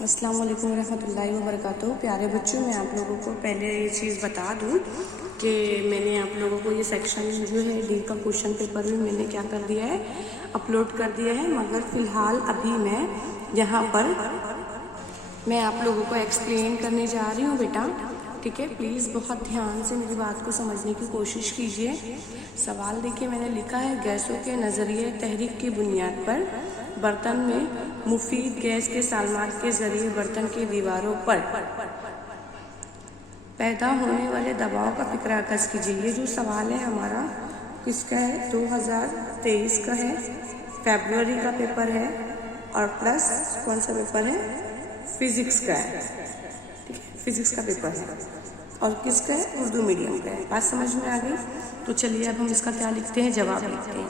अस्सलाम वालेकुम रहमतुल्लाहि व बरकातुहू। प्यारे बच्चों, मैं आप लोगों को पहले ये चीज़ बता दूं कि मैंने आप लोगों को ये सेक्शन जो है डी का क्वेश्चन पेपर भी मैंने क्या कर दिया है, अपलोड कर दिया है। मगर फ़िलहाल अभी मैं यहाँ पर मैं आप लोगों को एक्सप्लेन करने जा रही हूँ बेटा, ठीक है। प्लीज़ बहुत ध्यान से मेरी बात को समझने की कोशिश कीजिए। सवाल देखिए, मैंने लिखा है गैसों के नज़रिए तहरीक की बुनियाद पर बर्तन में मुफीद गैस के सालमात के ज़रिए बर्तन की दीवारों पर पैदा होने वाले दबाव का फिक्र अकस कीजिए। ये जो सवाल है हमारा किसका है, 2023 का है, फरवरी का पेपर है और प्लस कौन सा पेपर है, फिज़िक्स का है, ठीक है। फिज़िक्स का पेपर है और किसका है, उर्दू मीडियम का है। बात समझ में आ गई? तो चलिए अब हम इसका क्या लिखते हैं, जवाब लिखते हैं।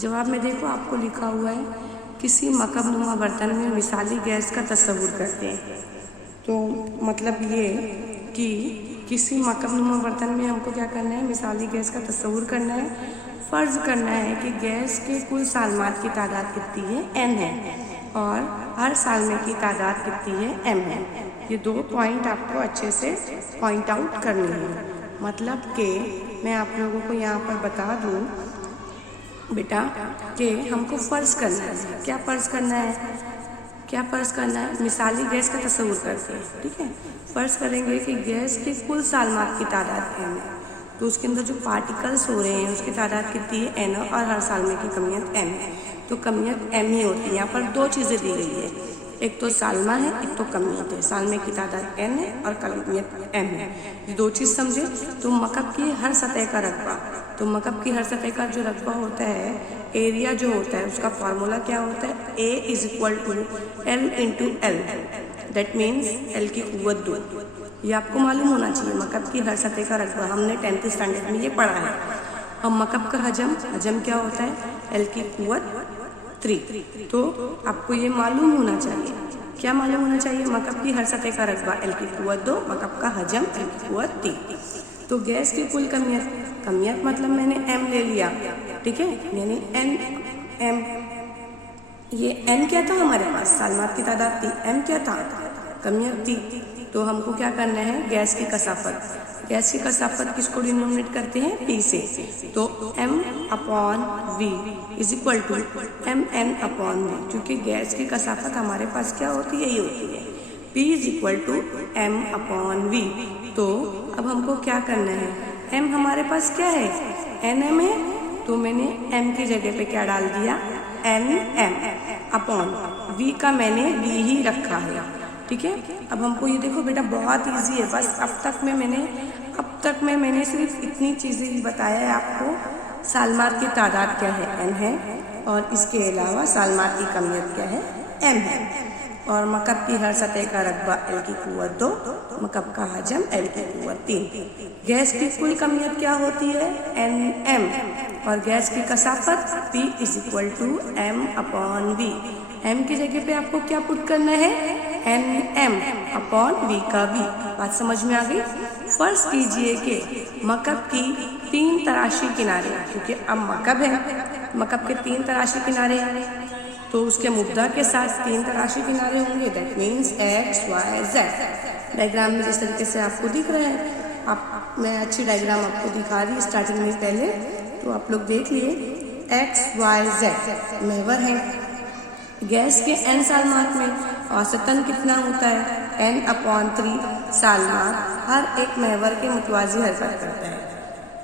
जवाब में देखो आपको लिखा हुआ है किसी मकबनुमा बर्तन में मिसाली गैस का तस्वुर करते हैं। तो मतलब ये कि किसी मकबनुमा बर्तन में हमको क्या करना है, मिसाली गैस का तस्वुर करना है। फ़र्ज़ करना है कि गैस के कुल सालमात की तादाद कितनी है, n है, और हर सालमे की तादाद कितनी है, m है। ये दो पॉइंट आपको अच्छे से पॉइंट आउट करने हैं। मतलब कि मैं आप लोगों को यहाँ पर बता दूँ बेटा कि हमको फ़र्ज़ करना है। क्या फ़र्ज़ करना है, क्या फ़र्ज़ करना है, मिसाली गैस का तस्वुर करते हैं, ठीक है। फ़र्ज़ करेंगे कि गैस के कुल सालमात की तादाद n है, तो उसके अंदर जो पार्टिकल्स हो रहे हैं उसकी तादाद कितनी है, n, और हर सालमे की कमियत m है। तो कमियत m ही होती है। यहाँ पर दो चीज़ें दी गई है, एक तो सालमा है, एक तो कमियत है। सालमे की तादाद n है और कमियत m है। ये दो चीज़ समझे। तो मकब की हर सतह का रकबा, तो मकब की हर सतह का जो रकबा होता है, एरिया जो होता है, उसका फार्मूला क्या होता है, A = L × L, that means L की कुव्वत 2। ये आपको मालूम होना चाहिए। मकब की हर सतह का रकबा हमने 10th स्टैंडर्ड में ये पढ़ा है। और मकब का हजम क्या होता है, L की कुव्वत 3। तो आपको ये मालूम होना चाहिए। क्या मालूम होना चाहिए, मकब की हर सतह का रकबा L की कुव्वत 2, मकब का हजम L की कुव्वत 3। तो गैस की कुल कमियत मतलब मैंने m ले लिया, ठीक है, यानी m। ये n क्या था हमारे पास, सालमात की तादाद थी, m क्या था, कमियत थी। तो हमको क्या करना है, गैस की कसाफत। गैस की कसाफत किसको डिनोमिनेट करते हैं, P से। तो m/v = mn/v, क्योंकि गैस की कसाफत हमारे पास क्या होती है, ये होती है P = m/v। तो अब हमको क्या करना है, m हमारे पास क्या है, nm है, तो मैंने m की जगह पे क्या डाल दिया, nm/v का मैंने v ही रखा है, ठीक है। अब हमको ये देखो बेटा बहुत इजी है। बस अब तक में मैंने सिर्फ इतनी चीज़ें ही बताया है आपको। सालमात की तादाद क्या है, n है, और इसके अलावा सालमात की कमियत क्या है, m है, और मकब की हर सतह का रकबा L की कुव्वत 2, मकब का हजम L की कुव्वत 3। गैस की कुल कमियत क्या होती है, nm, और गैस की कसाफत P = m/v। m की जगह पे आपको क्या पुट करना है, nm/v का v। बात समझ में आ गई? फ़र्ज़ कीजिए कि मकब की 3 तराशी किनारे, क्योंकि अब मकब है, मकब के 3 तराशी किनारे हैं, तो उसके मुब्दा के साथ 3 तराशी किनारे होंगे, that means x, y, z। Diagram में जिस तरीके से आपको दिख रहा है, मैं अच्छी डायग्राम आपको दिखा रही स्टार्टिंग में पहले, तो आप लोग देख लिए। x, y, z महवर हैं। गैस के n सालमात में औसतन कितना होता है, n/3 सालमात हर एक महवर के मुतवाज़ी हरकत करता है।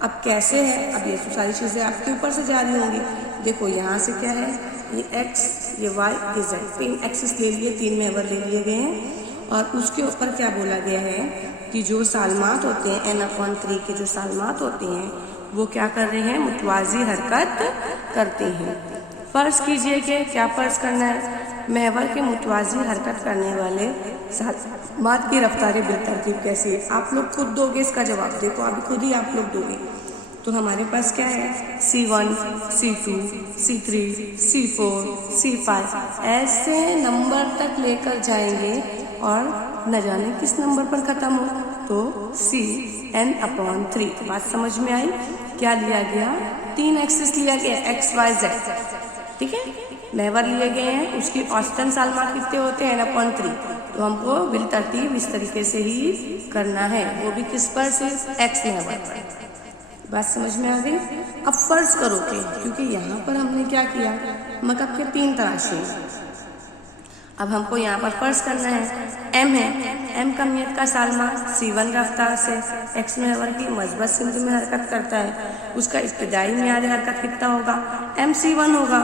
अब कैसे है, अब ये तो सारी चीज़ें आपके ऊपर से जा रही होंगी। देखो यहाँ से क्या है, ये x, ये y, ये z, 3 एक्सिस ले लिए, 3 महवर ले लिए गए हैं, और उसके ऊपर क्या बोला गया है कि जो सालमात होते हैं, n/3 के जो सालमात होते हैं, वो क्या कर रहे हैं, मुतवाज़ी हरकत करते हैं। फ़र्ज़ कीजिए कि क्या फ़र्ज़ करना है, महवर के मुतवाज़ी हरकत करने वाले सालमात की रफ्तार बिलतरतीब कैसी है। आप लोग खुद दोगे इसका जवाब, देखो अभी खुद ही आप लोग दोगे। तो हमारे पास क्या है, C1, C2, C3, C4, C5, ऐसे नंबर तक लेकर जाएंगे और न जाने किस नंबर पर ख़त्म हो, तो Cn/3। बात समझ में आई? क्या लिया गया, 3 एक्सिस लिया गया, x, y, z, ठीक है। महवर लिए गए हैं, उसकी औसतन सालमात कितने होते हैं n/3। तो हमको बिल तरतीब इस तरीके से ही करना है, वो भी किस पर, सिर्फ x महवर पर। बात समझ में आ गई। अब फर्ज करो क्योंकि यहाँ पर हमने क्या किया, मकब के 3 तराशे। अब हमको यहाँ पर फर्ज करना है m है, m कमियत का सालमा c1 रफ्तार से x महवर की मस्बत सिमत में हरकत करता है, उसका इब्तिदाई मियार हरकत कितना होगा, mc1 होगा।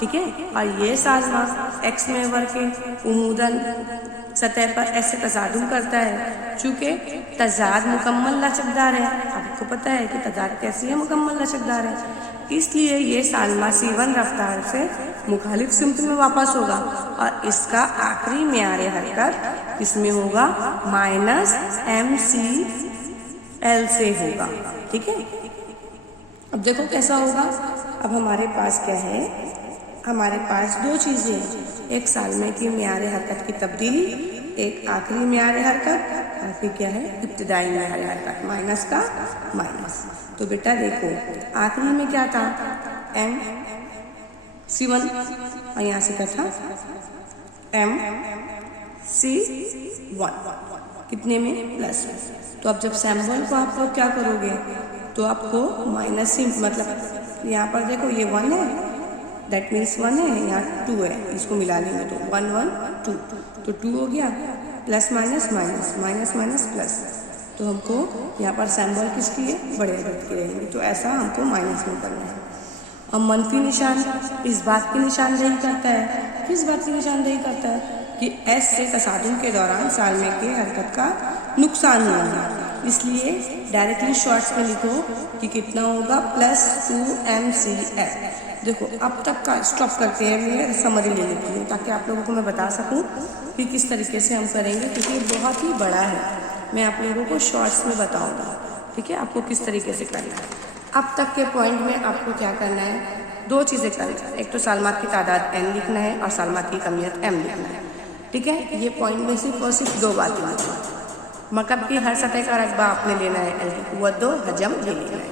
ठीक है, और ये सालमा x महवर के उमूदन सतह पर ऐसे तजादुम करता है, चूँकि तजाद मुकम्मल लचकदार है। आपको पता है कि तजाद कैसी है, मुकम्मल लचकदार है, इसलिए ये सालमा c1 रफ्तार से मुखालिफ सिमत में वापस होगा और इसका आखिरी मियार हरकत इसमें होगा -mcl से होगा। ठीक है, अब देखो कैसा होगा। अब हमारे पास क्या है, हमारे पास 2 चीज़ें हैं, एक सालमे की मियार हरकत की तब्दीली, एक आखिरी मियार हरकत, और फिर क्या है इब्तिदाई मियार हरकत, माइनस का माइनस। तो बेटा देखो आखिरी में क्या था, mc1 और यहाँ से क्या था mc1 कितने में, प्लस। तो अब जब सैम्बल को आप लोग क्या करोगे, तो आपको माइनस ही, मतलब यहाँ पर देखो ये 1 है, दैट मीन्स 1 है, यहाँ 2 है, इसको मिला लेंगे तो 1 1 2, तो 2 हो गया, plus minus minus minus minus plus. तो हमको यहाँ पर सैम्बल किसकी है, बड़े अदद की रहेंगे, तो ऐसा हमको माइनस में करना है। और मनफी निशान इस बात की निशानदेही करता है, किस बात की निशानदेही करता है कि s से तसादुम के दौरान सालमे के हरकत का नुकसान हुआ है, इसलिए डायरेक्टली शॉर्ट्स में लिखो कि कितना होगा, +2mcl। देखो अब तक का स्टॉप करते हैं, मैं समरी ले लेती हूँ ताकि आप लोगों को मैं बता सकूँ कि किस तरीके से हम करेंगे, क्योंकि ये बहुत ही बड़ा है, मैं आप लोगों को शॉर्ट्स में बताऊँगा। ठीक है, आपको किस तरीके से करना है। अब तक के पॉइंट में आपको क्या करना है, 2 चीज़ें करना है, एक तो सालमात की तादाद n लिखना है और सालमात की कमियत m लिखना है। ठीक है, ये पॉइंट में सिर्फ और सिर्फ 2 बातें लिखना है। मकब की हर सतह का रकबा आपने लेना है, l की कुव्वत 2 हजम ये लेना है।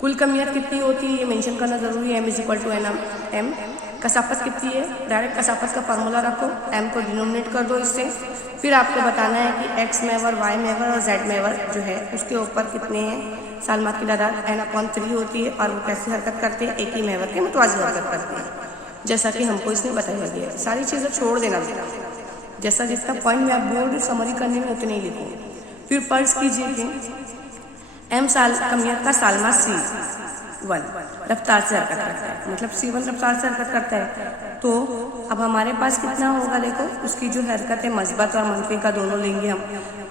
कुल कमियत कितनी होती है ये मेंशन करना ज़रूरी है, m = n m। कसाफत कितनी है, डायरेक्ट कसाफत का फार्मूला रखो, m को डिनोमिनेट कर दो इससे। फिर आपको बताना है कि x महवर, y महवर और z महवर जो है उसके ऊपर कितने हैं, सालमात की तादाद n/3 होती है और वो कैसे हरकत करते हैं, एक ही महवर के मुतवाज़ी हरकत करते हैं, जैसा कि हमको इसमें बताया गया है। सारी चीज़ें छोड़ देना बेटा, जैसा जितना पॉइंट में आप बोर्ड समरी करने में उतने ही लिखो। फिर फर्ज कीजिए कि m कमियत का सालमा c1 रफ्तार से हरकत करता है, मतलब c1 रफ्तार से हरकत करता है। तो अब हमारे पास कितना होगा, देखो उसकी जो हरकत है मस्बत और मनफी का दोनों लेंगे हम।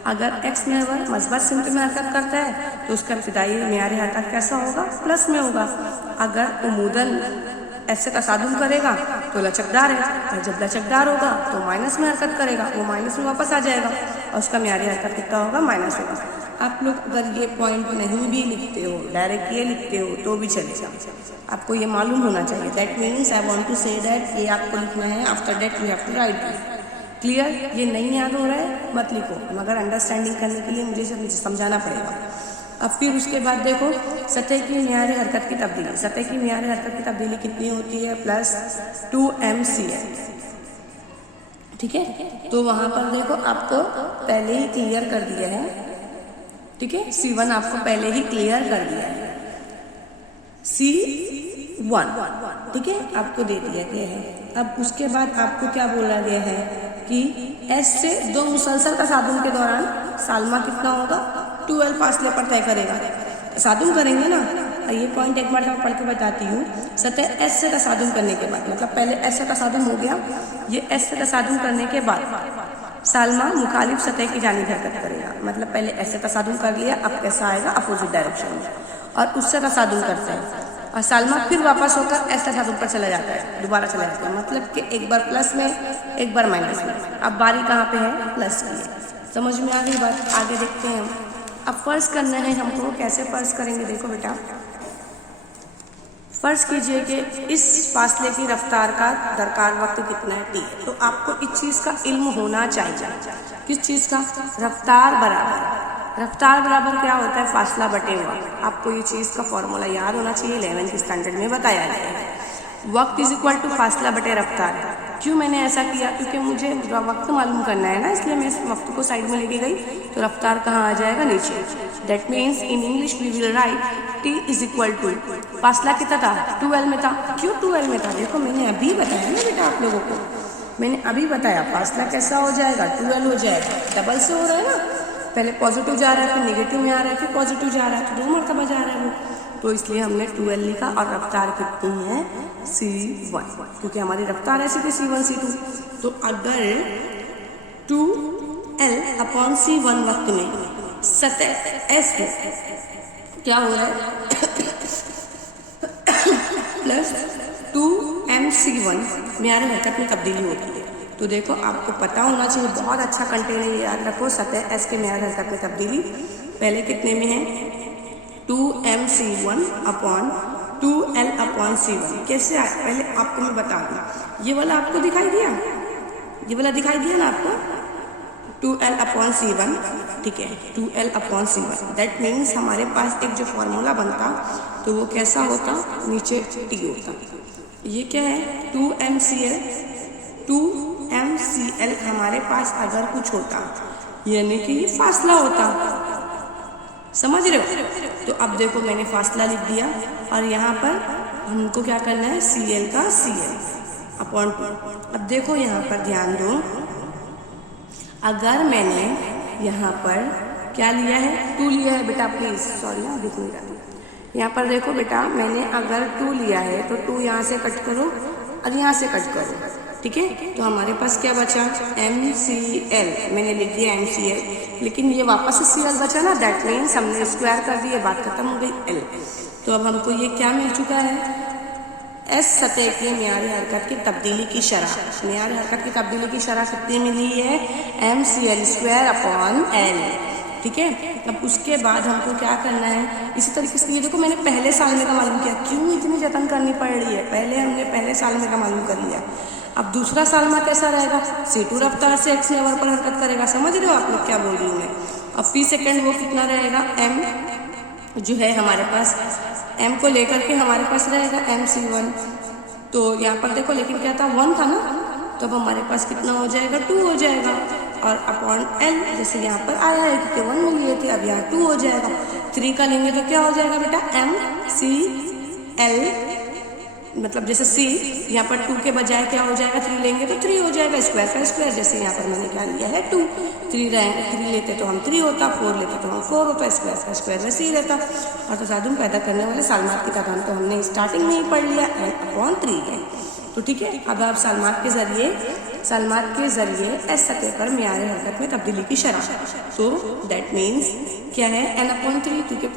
अगर x महवर मस्बत सिमत में हरकत करता है तो उसका इब्तिदाई मियार हरकत कैसा होगा, प्लस में होगा। अगर उमूदन ऐसे तसादुम करेगा तो लचकदार है, और जब लचकदार होगा तो माइनस में हरकत करेगा, वो माइनस में वापस आ जाएगा और उसका मियारी हरकत कितना होगा, माइनस होगा। आप लोग अगर ये पॉइंट नहीं भी लिखते हो, डायरेक्ट ये लिखते हो तो भी चलेगा, आपको ये मालूम होना चाहिए। That means I want to say that ये आपको लिखना है, after that you have to write this. Clear, ये नहीं याद हो रहा है मत लिखो, मगर अंडरस्टैंडिंग करने के लिए मुझे समझाना पड़ेगा। अब फिर उसके बाद देखो सतह की मियारी हरकत की तब्दीली, सतह की मियारी हरकत की तब्दीली कितनी होती है, +2mcl। ठीक है, तो वहाँ पर देखो आपको पहले ही क्लियर कर दिया है। ठीक है, c1 आपको पहले ही क्लियर कर दिया है, c1 ठीक है आपको दे दिया गया है। अब उसके बाद आपको क्या बोला गया है कि s से 2 मुसलसल तसादुम के दौरान सालमा कितना होगा, 12 फासले पर तय करेगा। तसादुम करेंगे ना, ये पॉइंट एक बार मैं पढ़ के बताती हूँ। सतह s से तसादुम करने के बाद, मतलब पहले s से तसादुम हो गया, ये s से तसादुम करने के बाद सालमा मुखालिफ सतह की जानिब हरकत करेगा। मतलब पहले s से तसादुम कर लिया, अब कैसा आएगा, अपोजिट डायरेक्शन में, और उससे तसादुम करता है और सालमा फिर वापस होकर s तसादुम पर चला जाता है, दोबारा चला जाता है। मतलब कि एक बार प्लस में एक बार माइनस में। अब बारी कहाँ पे है, प्लस की है। समझ में आ गई बात, आगे देखते हैं। अब फर्ज करना है हमको, कैसे फर्ज करेंगे, देखो बेटा फर्ज कीजिए कि इस फासले की रफ्तार का दरकार वक्त कितना है, t। तो आपको इस चीज़ का इल्म होना चाहिए, किस चीज़ का, रफ्तार बराबर। रफ्तार बराबर क्या होता है, फासला बटे हुआ। आपको ये चीज़ का फॉर्मूला याद होना चाहिए, 11th स्टैंडर्ड में बताया गया है। वक्त इज इक्वल टू फासला बटे रफ्तार। क्यों मैंने ऐसा किया? क्योंकि मुझे वक्त मालूम करना है ना, इसलिए मैं इस वक्त को साइड में लेके गई, तो रफ्तार कहाँ आ जाएगा? नीचे। That means in English we will write t is equal to, फासला कितना था? 2l में था। क्यों 2l में था? देखो मैंने अभी बताया ना बेटा आप लोगों को, मैंने अभी बताया फासला कैसा हो जाएगा? 2l हो जाएगा। डबल से हो रहा है ना, पहले पॉजिटिव जा रहा है, फिर नेगेटिव में आ रहा है, फिर पॉजिटिव जा रहा है, तो 2 मरतबा जा रहा है वो, तो इसलिए हमने 2l लिखा। और रफ्तार कितनी है? c1, क्योंकि हमारी रफ्तार ऐसी थी c1 c2। तो अगर 2l अपॉन c1 वक्त में सतह s में क्या हो रहा है? प्लस 2mc1 म्यारे हरकत में तब्दीली होती है। तो देखो आपको पता होना चाहिए, बहुत अच्छा कंटेनर याद रखो, सतह s के म्यार हरकत में तब्दीली पहले कितने में है? 2mc1 upon 2l upon c1। कैसे आए पहले आपको मैं बता दूँ। ये वाला आपको दिखाई दिया, ये वाला दिखाई दिया ना आपको, 2l अपॉन c1, ठीक है, 2l upon c1। That means हमारे पास एक जो फॉर्मूला बनता तो वो कैसा होता? नीचे t होता। ये क्या है? 2mcl हमारे पास अगर कुछ होता यानी कि ये फासला होता, समझ रहे हो? तो अब देखो मैंने फासला लिख दिया और यहाँ पर हमको क्या करना है? cl का cl अपॉन 2। अब देखो यहाँ पर ध्यान दो, अगर मैंने यहाँ पर क्या लिया है? 2 लिया है बेटा, प्लीज सॉरी हाँ दिख नहीं रहा। यहाँ पर देखो बेटा, मैंने अगर 2 लिया है तो 2 यहाँ से कट करो और यहाँ से कट करो, ठीक है। तो हमारे पास क्या बचा? MCL, मैंने लिख दिया MCL, लेकिन ये वापस से CL बचा ना, दैट मीन्स हमने स्क्वायर कर दिया, बात खत्म हो गई L। तो अब हमको ये क्या मिल चुका है? S सतह की म्यारी हरकत की तब्दीली की शरह। म्यारी हरकत की तब्दीली की शरह कितनी मिली है? MCL स्क्वायर अपॉन L, ठीक है। अब उसके बाद हमको क्या करना है? इसी तरीके से ये देखो मैंने पहले साल में का मालूम किया, क्यों इतनी जतन करनी पड़ रही है? पहले हमने पहले साल में का मालूम कर लिया। अब दूसरा साल में कैसा रहेगा? c2 रफ्तार से x लेवल पर हरकत करेगा। समझ रहे हो आप लोग क्या बोल रही हूँ मैं? अब p सेकेंड वो कितना रहेगा? m जो है हमारे पास, m को लेकर के हमारे पास रहेगा mc1। तो यहाँ पर देखो लेकिन क्या था? 1 था ना, तो अब हमारे पास कितना हो जाएगा? 2 हो जाएगा। और अपॉन l जैसे यहाँ पर आया है क्योंकि 1 में लिए थे, अब यहाँ 2 हो जाएगा। 3 का लेंगे तो क्या हो जाएगा बेटा? MCL, मतलब जैसे c यहाँ पर 2 के बजाय क्या हो जाएगा? 3 लेंगे तो 3 हो जाएगा, स्क्वायर का स्क्वायर। जैसे यहाँ पर मैंने क्या लिया है? 2। 3 रहेंगे, 3 लेते तो हम 3 होता, 4 लेते तो हम 4 होता, स्क्वायर का स्क्वायर वैसे ही रहता। और तसादुम पैदा करने वाले सालमात की तादाद तो हमने स्टार्टिंग में ही पढ़ लिया, n/3 है। तो ठीक है, अब आप सालमात के जरिए एस सतह पर म्यारे हरकत में तब्दीली की शरह। तो दैट मीन्स क्या है? n/3, क्योंकि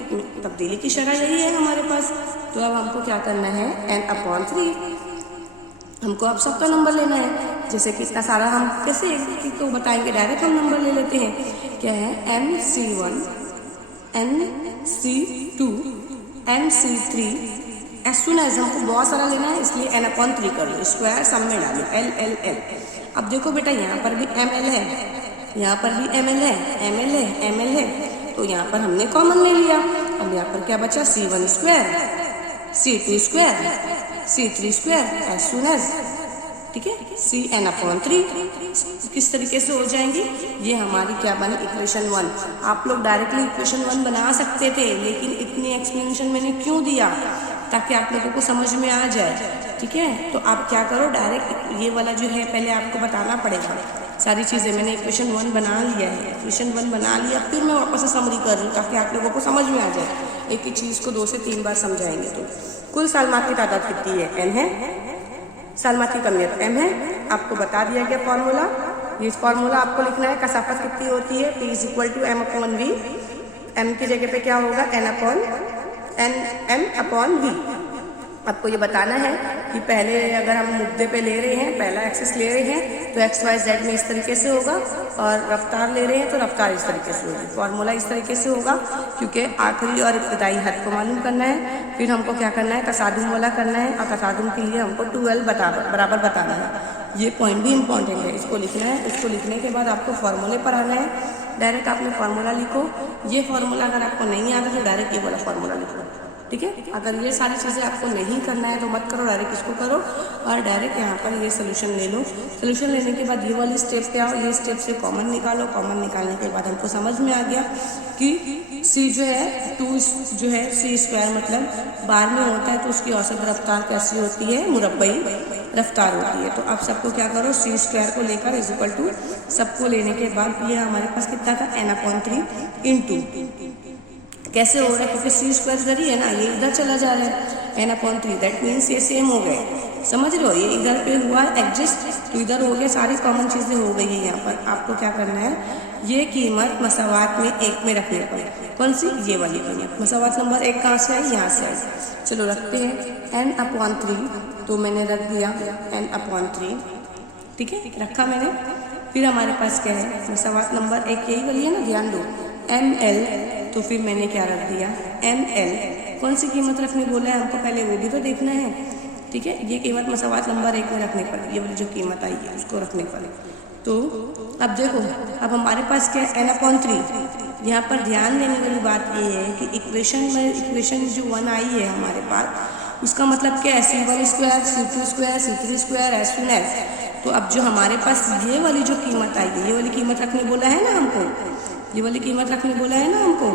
तब्दीली की शरह यही है हमारे पास। तो अब हमको क्या करना है? n/3 हमको अब सबका नंबर लेना है। जैसे कि इतना सारा हम कैसे एक को बताएंगे? डायरेक्ट हम नंबर ले लेते हैं। क्या है? MC1, MC2, MC3। As soon as हमको बहुत सारा लेना है, इसलिए n/3 कर लो, स्क्वायर सब में डालो L। अब देखो बेटा यहाँ पर भी ML है, यहाँ पर भी ML है, तो यहाँ पर हमने कॉमन ले लिया। अब यहाँ पर क्या बचा? C1 square, C2 square, C3 square as soon as, ठीक है, CN/3। किस तरीके से हो जाएंगी? ये हमारी क्या बनी? इक्वेशन 1। आप लोग डायरेक्टली इक्वेशन 1 बना सकते थे, लेकिन इतनी एक्सप्लेनेशन मैंने क्यों दिया? ताकि आप लोगों को समझ में आ जाए, ठीक है। तो आप क्या करो, डायरेक्ट ये वाला जो है पहले आपको बताना पड़ेगा सारी चीज़ें। मैंने इक्वेशन 1 बना लिया है, इक्वेशन 1 बना लिया, फिर मैं वापस से समरी कर रही हूँ ताकि आप लोगों को समझ में आ जाए। एक ही चीज़ को 2 से 3 बार समझाएंगे। तो कुल सालमात की तादाद कितनी है? n है। सालमात की कमियत m है। आपको बता दिया गया फॉर्मूला, ये फॉर्मूला आपको लिखना है। कसाफत कितनी होती है? P = m/v। m की जगह पे क्या होगा? m/v। आपको ये बताना है कि पहले अगर हम मुद्दे पे ले रहे हैं, पहला एक्सिस ले रहे हैं तो XYZ में इस तरीके से होगा, और रफ्तार ले रहे हैं तो रफ्तार इस तरीके से होगी। फॉर्मूला इस तरीके से होगा क्योंकि आखिरी और इब्तदाई हद को मालूम करना है। फिर हमको क्या करना है? तसादुम वाला करना है, और तसादुम के लिए हमको 2l बराबर बताना है। ये पॉइंट भी इंपॉर्टेंट है, इसको लिखना है। इसको लिखने के बाद आपको फॉर्मूले पर आना है। डायरेक्ट आपने फॉर्मूला लिखो। ये फॉर्मूला अगर आपको नहीं आता तो डायरेक्ट ये वाला फॉर्मूला लिखो, ठीक है। अगर ये सारी चीज़ें आपको नहीं करना है तो मत करो, डायरेक्ट इसको करो और डायरेक्ट यहाँ पर ये सोल्यूशन ले लो। सोल्यूशन लेने के बाद ये वाली स्टेप पे आओ, ये स्टेप से कॉमन निकालो। कॉमन निकालने के बाद हमको समझ में आ गया कि सी जो है 2 जो है सी स्क्वायर मतलब बार में होता है तो उसकी औसत रफ्तार कैसी होती है, मुरब्बई रफ्तार होती है। तो आप सबको क्या करो, सी स्क्वायर को लेकर इक्वल टू सबको लेने के बाद ये हमारे पास कितना था n/3 इंटू कैसे हो रहा है, क्योंकि सी स्क्वायर इधर ही है ना, ये इधर चला जा रहा है n/3, दैट मीन्स ये सेम हो गए, समझ रहे हो। ये इधर पे हुआ एडजस्ट तो इधर हो गया, सारी कॉमन चीज़ें हो गई है। यहाँ पर आपको क्या करना है, ये कीमत मसावात में 1 में रखने पर, कौन सी, ये वाली कीमत। मसावात नंबर 1 कहाँ से आई, यहाँ से आई। चलो रखते हैं n/3, तो मैंने रख दिया n/3, ठीक है, रखा मैंने। फिर हमारे पास क्या है, मसावात नंबर 1 यही वाली है ना, ध्यान दो, ml, तो फिर मैंने क्या रख दिया ml। कौन सी कीमत रखने बोला है हमको, पहले वो भी तो देखना है, ठीक है। ये कीमत मसावात नंबर 1 में रखने पर, ये वाली जो कीमत आई है उसको रखने पर। तो अब देखो, अब हमारे पास क्या है n/3। यहाँ पर ध्यान देने वाली बात ये है कि इक्वेशन जो 1 आई है हमारे पास, उसका मतलब क्या है, c1 square, c2 square, c3 square, s1 तो अब जो हमारे पास ये वाली जो कीमत आई है, ये वाली कीमत रखने बोला है ना हमको, ये वाली कीमत रखने बोला है ना हमको,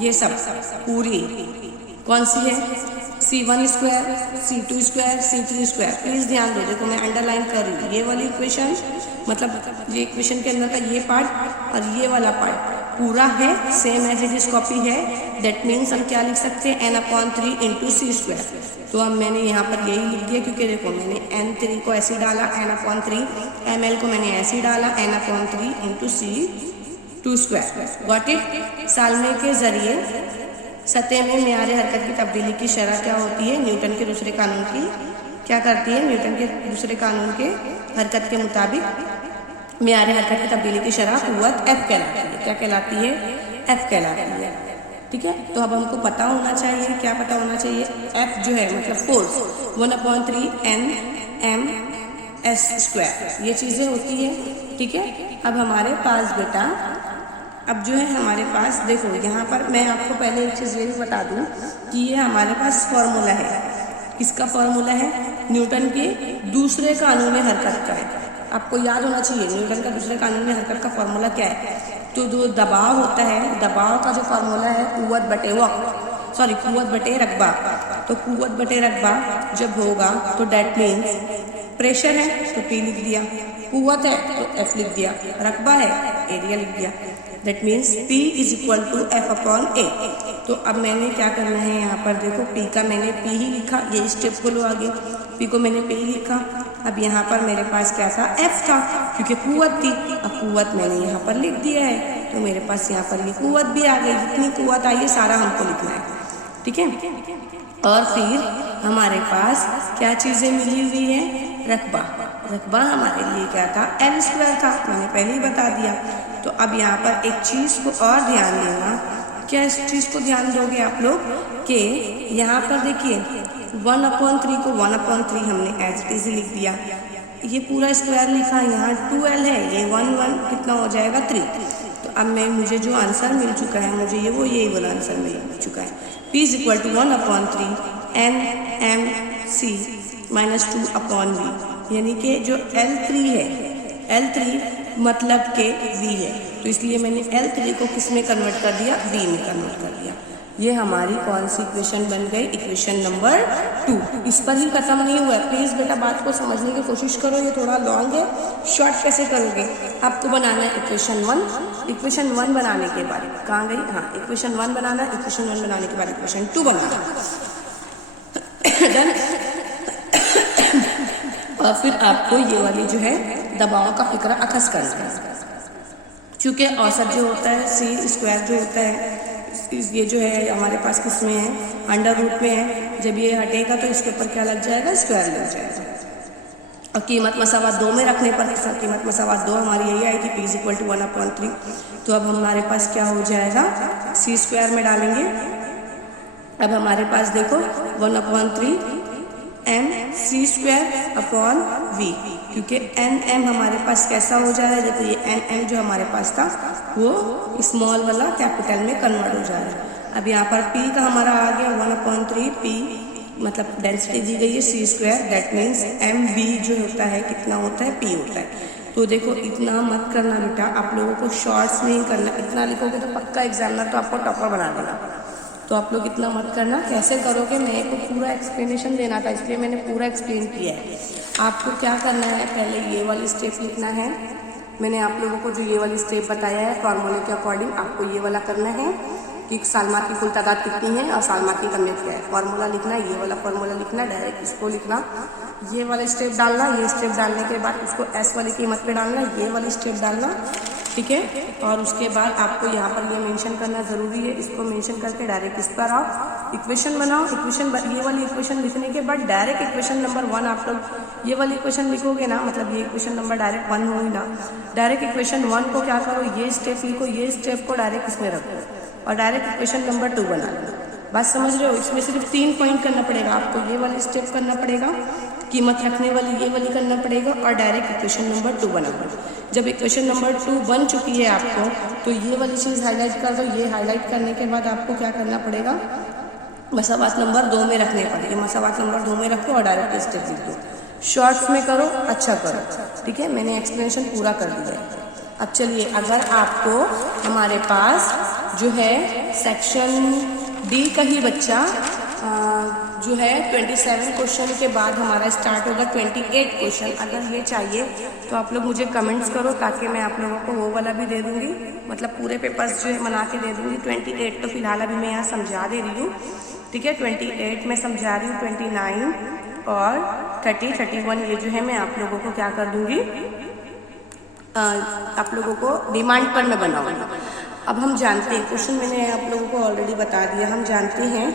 ये सब पूरी कौन सी है, c1 square, c2 square, c3 square. Please ध्यान दो, देखो मैं अंडरलाइन कर रही हूँ, ये वाली इक्वेशन मतलब ये इक्वेशन के अंदर का ये पार्ट और ये वाला पार्ट पूरा है, same as it is copy है। दैट मीन्स हम क्या लिख सकते हैं, n/3 इंटू सी स्क्वायर। तो अब मैंने यहाँ पर यही लिख दिया, क्योंकि देखो मैंने n3 को ऐसे डाला n/3, ml को मैंने ऐसे डाला n/3 into c2 square. Got it. सालमे के जरिए सतह में मेयारे हरकत की तब्दीली की शरह क्या होती है, न्यूटन के दूसरे कानून की क्या करती है, न्यूटन के दूसरे कानून के हरकत के मुताबिक मेयारे हरकत की तब्दीली की शरह कुव्वत F कहलाती है। क्या कहलाती है, F कहलाती है, ठीक है। तो अब हमको पता होना चाहिए, क्या पता होना चाहिए, F जो है मतलब फोर्स 1/3 N/m/s स्क्वायर, ये चीज़ें होती है, ठीक है। अब हमारे पास बेटा, अब जो है हमारे पास देखो, यहाँ पर मैं आपको पहले एक चीज़ ये भी बता दूँ कि ये हमारे पास फॉर्मूला है, किसका फॉर्मूला है, न्यूटन के दूसरे कानून में हरकत का है। आपको याद होना चाहिए न्यूटन का दूसरे कानून में हरकत का फॉर्मूला क्या है। तो जो दबाव होता है, दबाव का जो फॉर्मूला है कुव्वत बटे रकबा। तो कुव्वत बटे रकबा जब होगा तो डेट मीन्स प्रेशर है तो P लिख दिया, कुव्वत है तो F लिख दिया, रकबा है एरिया लिख दिया। That means P is equal to F/A। तो अब मैंने क्या करना है, यहाँ पर देखो P का मैंने P ही लिखा, ये स्टेप को लो आगे, P को मैंने P लिखा। अब यहाँ पर मेरे पास क्या था, F था, क्योंकि कुव्वत थी। अब कुव्वत मैंने यहाँ पर लिख दिया है, तो मेरे पास यहाँ पर ये कुव्वत भी आ गई, जितनी कुव्वत आई है सारा हमको लिखना है, ठीक है। और फिर हमारे पास क्या चीज़ें मिली हुई है, रकबा हमारे लिए क्या था, L² था, मैंने पहले ही बता दिया। तो अब यहाँ पर एक चीज़ को और ध्यान देना, क्या इस चीज़ को ध्यान दोगे आप लोग कि यहाँ पर देखिए 1/3 को 1/3 हमने एज इट इज लिख दिया, ये पूरा स्क्वायर लिखा, यहाँ 2L है, ये 1 कितना हो जाएगा 3। तो अब मुझे जो आंसर मिल चुका है, मुझे यही वाला आंसर मिल चुका है, P is equal to 1/3 N/m/c minus 2/v, यानी कि जो L3 है, L3 मतलब के V है, तो इसलिए मैंने L3 को किस में कन्वर्ट कर दिया, V में कन्वर्ट कर दिया। ये हमारी कौन सी इक्वेशन बन गई, इक्वेशन नंबर 2। इस पर ही खत्म नहीं हुआ है, प्लीज़ बेटा बात को समझने की कोशिश करो, ये थोड़ा लॉन्ग है, शॉर्ट कैसे करोगे, आपको बनाना है इक्वेशन 1। इक्वेशन 1 बनाने के बाद कहाँ गई, हाँ इक्वेशन 1 बनाना, इक्वेशन 1 बनाने के बाद इक्वेशन 2 बनाना डन। और फिर आपको ये वाली जो है दबाव का फिक्रा अखज़ करना है, चूँकि औसत जो होता है सी स्क्वायर जो होता है, ये जो है हमारे पास किस में है, अंडर रूट में है। जब ये हटेगा तो इसके ऊपर क्या लग जाएगा, स्क्वायर लग जाएगा। और कीमत मसावात 2 में रखने पर कीमत मसावात 2 हमारी यही आएगी, P इज इक्वल टू 1/3। तो अब हमारे पास क्या हो जाएगा, सी स्क्वायर में डालेंगे। अब हमारे पास देखो 1/3 M C square upon V, क्योंकि एन एम हमारे पास कैसा हो जा रहा है, देखो ये एन एम जो हमारे पास था वो स्मॉल वाला कैपिटल में कन्वर्ट हो जा रहा है। अब यहाँ पर पी का हमारा आ गया 1/3 पी, मतलब डेंसिटी दी गई है C square, that means M B जो होता है कितना होता है, पी होता है। तो देखो इतना मत करना बेटा, आप लोगों को शॉर्ट्स नहीं करना, इतना लिखोगे तो पक्का एग्जामिनर तो आपको टॉपर बना देगा। तो आप लोग इतना मत करना, कैसे करोगे मेरे को पूरा एक्सप्लेनेशन देना था, इसलिए मैंने पूरा एक्सप्लेन किया है। आपको क्या करना है, पहले ये वाली स्टेप लिखना है, मैंने आप लोगों को जो ये वाली स्टेप बताया है फॉर्मूले के अकॉर्डिंग आपको ये वाला करना है कि सालमा की कुल तादाद कितनी है और सालमा की कमियत क्या है, फॉर्मूला लिखना, ये वाला फॉर्मूला लिखना, डायरेक्ट इसको लिखना, ये वाला स्टेप डालना, ये स्टेप डालने के बाद उसको एस वाली कीमत पे डालना, ये वाली स्टेप डालना, ठीक है। और उसके बाद आपको यहाँ पर ये मेंशन करना ज़रूरी है, इसको मेंशन करके डायरेक्ट इस पर आओ, इक्वेशन बनाओ, इक्वेशन ये वाली इक्वेशन लिखने के बाद डायरेक्ट इक्वेशन नंबर 1 आप लोग ये वाली इक्वेशन लिखोगे ना, मतलब ये इक्वेशन नंबर डायरेक्ट 1 होगी ना, डायरेक्ट इक्वेशन 1 को क्या करो, ये स्टेप लिखो, ये स्टेप को डायरेक्ट इसमें रखो और डायरेक्ट इक्वेशन नंबर 2 बना लो। बात समझ रहे हो, इसमें सिर्फ 3 पॉइंट करना पड़ेगा आपको, ये वाली स्टेप करना पड़ेगा, कीमत रखने वाली ये वाली करना पड़ेगा और डायरेक्ट इक्वेशन नंबर 2 बनाना। जब इक्वेशन नंबर 2 बन चुकी है आपको तो ये वाली चीज़ हाईलाइट कर दो, ये हाईलाइट करने के बाद आपको क्या करना पड़ेगा, मसावात नंबर 2 में रखने पड़ेंगे, मसावात नंबर 2 में रखो और डायरेक्ट स्टेप लिख दो, शॉर्ट्स में करो, अच्छा करो, ठीक है। मैंने एक्सप्लेनेशन पूरा कर दिया है। अब चलिए, अगर आपको हमारे पास जो है सेक्शन डी का ही बच्चा जो है 27 क्वेश्चन के बाद हमारा स्टार्ट होगा 28 क्वेश्चन, अगर ये चाहिए तो आप लोग मुझे कमेंट्स करो ताकि मैं आप लोगों को वो वाला भी दे दूँगी, मतलब पूरे पेपर्स जो है बना के दे दूँगी। 28 तो फिलहाल अभी मैं यहाँ समझा दे रही हूँ, ठीक है, 28 मैं समझा रही हूँ, 29 और 30, 31 ये जो है मैं आप लोगों को क्या कर दूँगी, आप लोगों को डिमांड पर मैं बनाऊँगी। अब हम जानते हैं, क्वेश्चन मैंने आप लोगों को ऑलरेडी बता दिया, हम जानते हैं,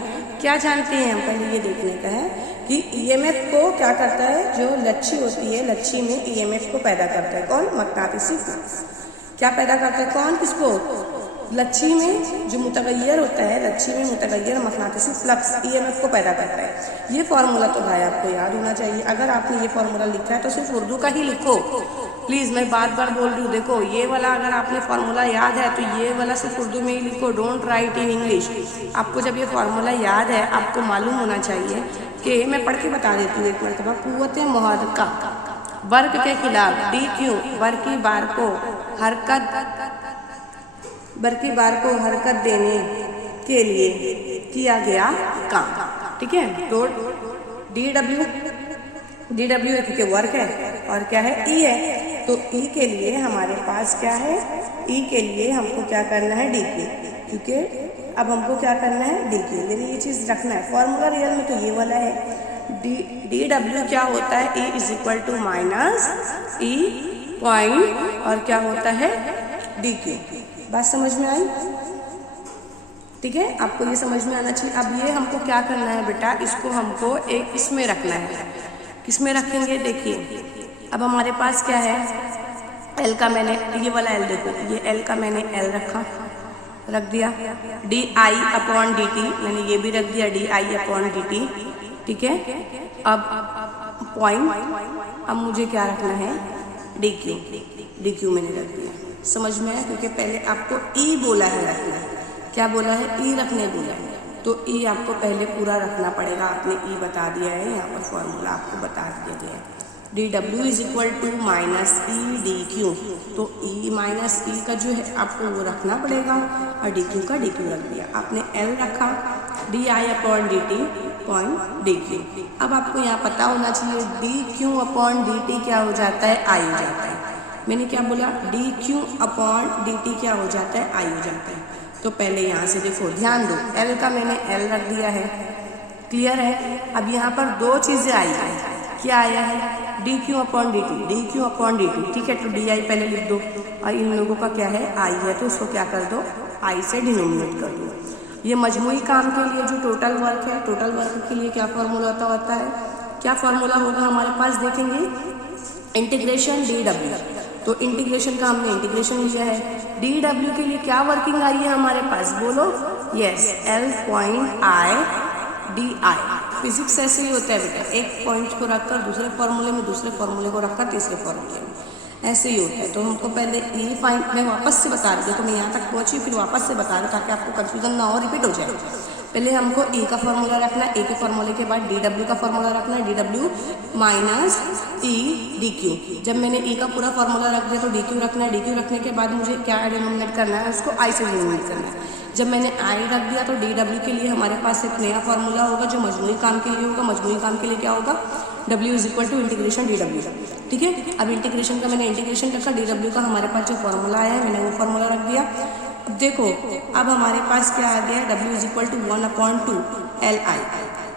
क्या जानते हैं हम, पहले ये देखने का है कि ईएमएफ को क्या करता है, जो लच्छी होती है, लच्छी में ईएमएफ को पैदा करता है कौन, मकनातीसी फ्लक्स। क्या पैदा करता है, कौन, किसको, लच्छी में जो मुतगय्यर होता है, लच्छी में मुतगय्यर मकनातीसी फ्लक्स ईएमएफ को पैदा करता है। ये फॉर्मूला तो भाई आपको याद होना चाहिए, अगर आपने ये फॉर्मूला लिखा है तो सिर्फ उर्दू का ही लिखो प्लीज़, मैं बार बार बोल रही हूँ। देखो ये वाला अगर आपने फार्मूला याद है तो ये वाला सिर्फ उर्दू में ही लिखो, डोंट राइट इन इंग्लिश। आपको जब ये फार्मूला याद है आपको मालूम होना चाहिए कि मैं पढ़ के बता देती हूँ एक मरतबा, कुव्वत मुहारका वर्क के खिलाफ डी क्यू वर्की बार को हरकत देने के लिए किया गया काम, ठीक है। तो डी डब्ल्यू क्योंकि वर्क है और क्या है, ई है, तो ई के लिए हमारे पास क्या है, ई के लिए हमको क्या करना है, डी क्यू, क्योंकि अब हमको क्या करना है, डी क्यू, यानी ये चीज़ रखना है। फॉर्मूला रियल में तो ये वाला है, डी डब्ल्यू क्या होता है, E is equal to minus E point और क्या होता है, डी क्यू। बात समझ में आई, ठीक है, आपको ये समझ में आना चाहिए। अब ये हमको क्या करना है बेटा, इसको हमको एक इसमें रखना है, किसमें रखेंगे, देखिए अब हमारे पास क्या है, एल का मैंने ये वाला एल, देखो ये एल का मैंने एल रख दिया, D I upon D T मैंने ये भी रख दिया, D I upon D T, ठीक है। अब पॉइंट, अब मुझे क्या रखना है, डी क्यू मैंने रख दिया, समझ में आया, क्योंकि पहले आपको ई बोला है रखना, क्या बोला है, ई रखने बोला है, तो ई आपको पहले पूरा रखना पड़ेगा। आपने ई बता दिया है, यहाँ पर फॉर्मूला आपको बता दिया गया है, D W is equal to minus E D Q, तो ई माइनस ई का जो है आपको वो रखना पड़ेगा और डी क्यू का डी क्यू रख दिया, आपने एल रखा, D I upon D T point D Q. अब आपको यहाँ पता होना चाहिए D Q upon D T क्या हो जाता है, आई हो जाता है। मैंने क्या बोला, D Q upon D T क्या हो जाता है, आई हो जाता है। तो पहले यहाँ से देखो, ध्यान दो, एल का मैंने एल रख दिया है, क्लियर है। अब यहाँ पर दो चीज़ें आई है, क्या आया है, D Q upon D T, D Q upon D T, ठीक है। तो डी आई पहले लिख दो और इन लोगों का क्या है, आई है, तो उसको क्या कर दो, आई से डिनोमिनेट कर दो। ये मजमूई काम के लिए जो टोटल वर्क है, टोटल वर्क के लिए क्या फॉर्मूला होता है, क्या फॉर्मूला होगा हमारे पास, देखेंगे इंटीग्रेशन डी डब्ल्यू, तो इंटीग्रेशन का हमने इंटीग्रेशन लिया है। डी डब्ल्यू के लिए क्या वर्किंग आई है हमारे पास, बोलो, yes, L point I D I, physics ऐसे ही होता है बेटा, एक पॉइंट को रखकर दूसरे फॉर्मूले में, दूसरे फॉर्मूले को रखकर तीसरे फॉर्मूले में, ऐसे ही होता है। तो हमको पहले ये फाइंड, मैं वापस से बता रही हूँ, तो मैं यहाँ तक पहुँची फिर वापस से बता रही हूँ ताकि आपको कंफ्यूजन ना हो, रिपीट हो जाए। पहले हमको ए का फॉर्मूला रखना है, ए के फॉर्मूले के बाद डी डब्ल्यू का फॉर्मूला रखना है, D W minus E D Q. जब मैंने ए का पूरा फॉर्मूला रख दिया तो डी क्यू रखना है, डी क्यू रखने के बाद मुझे क्या डिनोमिनेट करना है, उसको आई से डिनोमिनेट करना है। जब मैंने आई रख दिया तो डी डब्ल्यू के लिए हमारे पास एक नया फॉर्मूला होगा जो मजमूई काम के लिए होगा। मजमूई काम के लिए क्या होगा, W is equal to integration D W. ठीक है, अब इंटीग्रेशन का मैंने इंटीग्रेशन रखा, डी डब्ल्यू का हमारे पास जो फॉर्मूला आया है मैंने वो फॉर्मूला रख दिया। अब देखो, अब हमारे पास क्या आ गया, W is equal to 1/2 LI।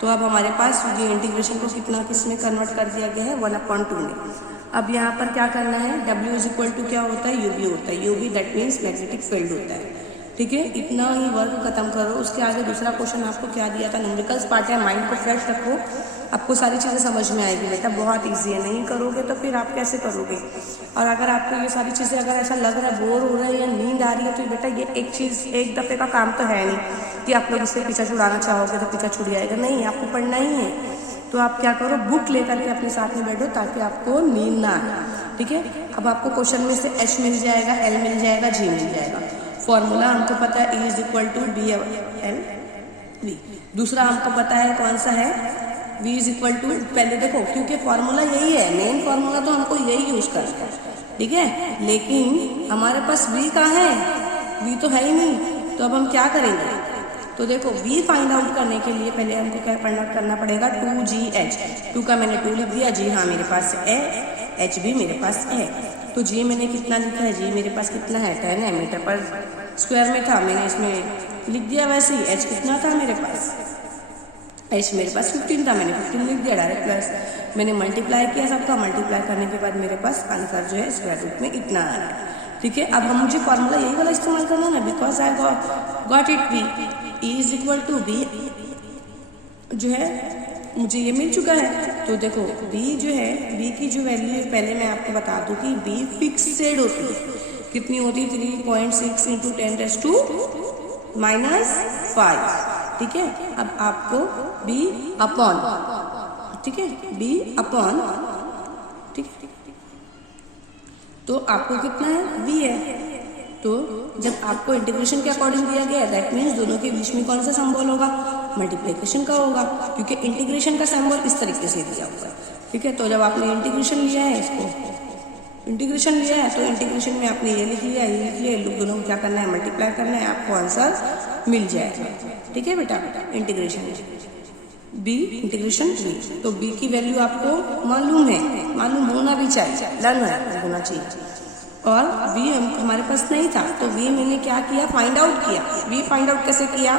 तो अब हमारे पास ये इंटीग्रेशन को कितना किस में कन्वर्ट कर दिया गया है, 1/2 में। अब यहाँ पर क्या करना है, W इज इक्वल टू क्या होता है, UV होता है। UV that means magnetic field होता है। ठीक है, इतना ही वर्क खत्म करो। उसके आगे दूसरा क्वेश्चन आपको क्या दिया था, न्यूमेरिकल्स पार्ट है, माइंड को फ्रेश रखो, आपको सारी चीज़ें समझ में आएगी बेटा, बहुत ईजी है। नहीं करोगे तो फिर आप कैसे करोगे। और अगर आपको ये सारी चीज़ें अगर ऐसा लग रहा है, बोर हो रहा है या नींद आ रही है, तो बेटा ये एक चीज़ एक दफ़े का काम तो है नहीं कि आप लोग इससे पीछा छुड़ाना चाहोगे तो पीछा छुड़ जाएगा। नहीं, आपको पढ़ना ही है। तो आप क्या करो, बुक लेकर के अपने साथ में बैठो ताकि आपको नींद ना आए। ठीक है, अब आपको क्वेश्चन में से H मिल जाएगा, L मिल जाएगा, G मिल जाएगा। फॉर्मूला हमको पता है, E is equal to BL/V। दूसरा हमको पता है कौन सा है, V इज इक्वल टू, पहले देखो क्योंकि फॉर्मूला यही है, मेन फॉर्मूला तो हमको यही यूज करना है। ठीक है, लेकिन हमारे पास V कहाँ है, V तो है ही नहीं। तो अब हम क्या करेंगे, तो देखो V फाइंड आउट करने के लिए पहले हमको क्या फाइंड आउट करना पड़ेगा, 2GH। 2 का मैंने 2 लिख दिया, G हाँ मेरे पास है, H भी मेरे पास है। तो G मैंने कितना लिखा है, G मेरे पास कितना है, 10 है, मीटर पर स्क्वायर में था, मैंने इसमें लिख दिया वैसे ही। H कितना था मेरे पास, H मेरे पास 15 था, मैंने 15 लिख दिया डायरेक्ट। प्लस मैंने मल्टीप्लाई किया सबका, मल्टीप्लाई करने के बाद मेरे पास आंसर जो है स्क्वायर रूट में इतना आ रहा है। ठीक है, अब हम मुझे फॉर्मूला यही वाला इस्तेमाल करना है ना, because I got it. V E is equal to B जो है मुझे ये मिल चुका है। तो देखो B जो है, B की जो वैल्यू है पहले मैं आपको बता दूं कि B फिक्सेड होती है। कितनी होती है, 3.6 × 10⁻⁻⁵। ठीक है, अब आपको B अपॉन, ठीक है, B अपॉन, ठीक है, तो आपको कितना है, V है। तो जब आपको इंटीग्रेशन के अकॉर्डिंग दिया गया है, दैट मीन्स दोनों के बीच में कौन सा सिंबल होगा, मल्टीप्लिकेशन का होगा, क्योंकि इंटीग्रेशन का सिंबल इस तरीके से दिया हुआ है। ठीक है, तो जब आपने इंटीग्रेशन लिया है, इसको इंटीग्रेशन लिया है, तो इंटीग्रेशन में आपने ये लिख लिया, ये लिख लिया, लोग दोनों को क्या करना है, मल्टीप्लाई करना है, आपको आंसर मिल जाएगा। ठीक है बेटा, इंटीग्रेशन B इंटीग्रेशन B। तो B की वैल्यू आपको मालूम है, मालूम होना भी चाहिए, लर्न होना चाहिए। और V हमारे पास नहीं था, तो V मैंने क्या किया, फाइंड आउट किया। V फाइंड आउट कैसे किया,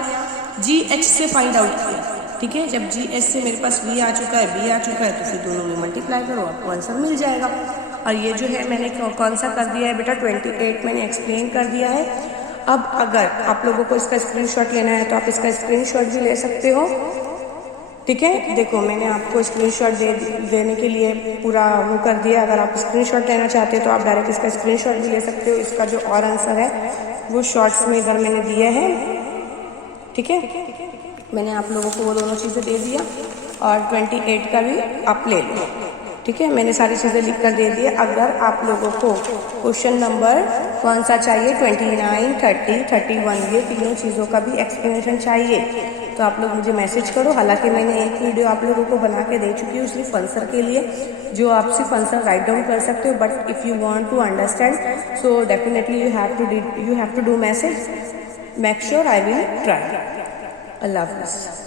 GH से फाइंड आउट किया। ठीक है, जब GH से मेरे पास V आ चुका है, B आ चुका है, तो फिर दोनों में मल्टीप्लाई करो, आपको आंसर मिल जाएगा। और ये जो है मैंने कौन सा कर दिया है बेटा, 28 मैंने एक्सप्लेन कर दिया है। अब अगर आप लोगों को इसका स्क्रीनशॉट लेना है तो आप इसका स्क्रीनशॉट भी ले सकते हो। ठीक है, देखो मैंने आपको स्क्रीनशॉट देने के लिए पूरा वो कर दिया। अगर आप स्क्रीनशॉट लेना चाहते हो तो आप डायरेक्ट इसका स्क्रीनशॉट भी ले सकते हो। इसका जो और आंसर है वो शॉर्ट्स में इधर मैंने दिया है। ठीक है, मैंने आप लोगों को वो दोनों चीज़ें दे दिया और 28 का भी आप ले लो। ठीक है, मैंने सारी चीज़ें लिख कर दे दी। अगर आप लोगों को क्वेश्चन नंबर कौन सा चाहिए, 29, 30, 31, ये तीनों चीज़ों का भी एक्सप्लेनेशन चाहिए तो आप लोग मुझे मैसेज करो। हालांकि मैंने एक वीडियो आप लोगों को बना के दे चुकी हूँ सिर्फ आंसर के लिए, जो आप सिर्फ आंसर राइट डाउन कर सकते हो। But if you want to understand so definitely you have to do message. Make sure I will try. अल्लाह हाफ़िज़।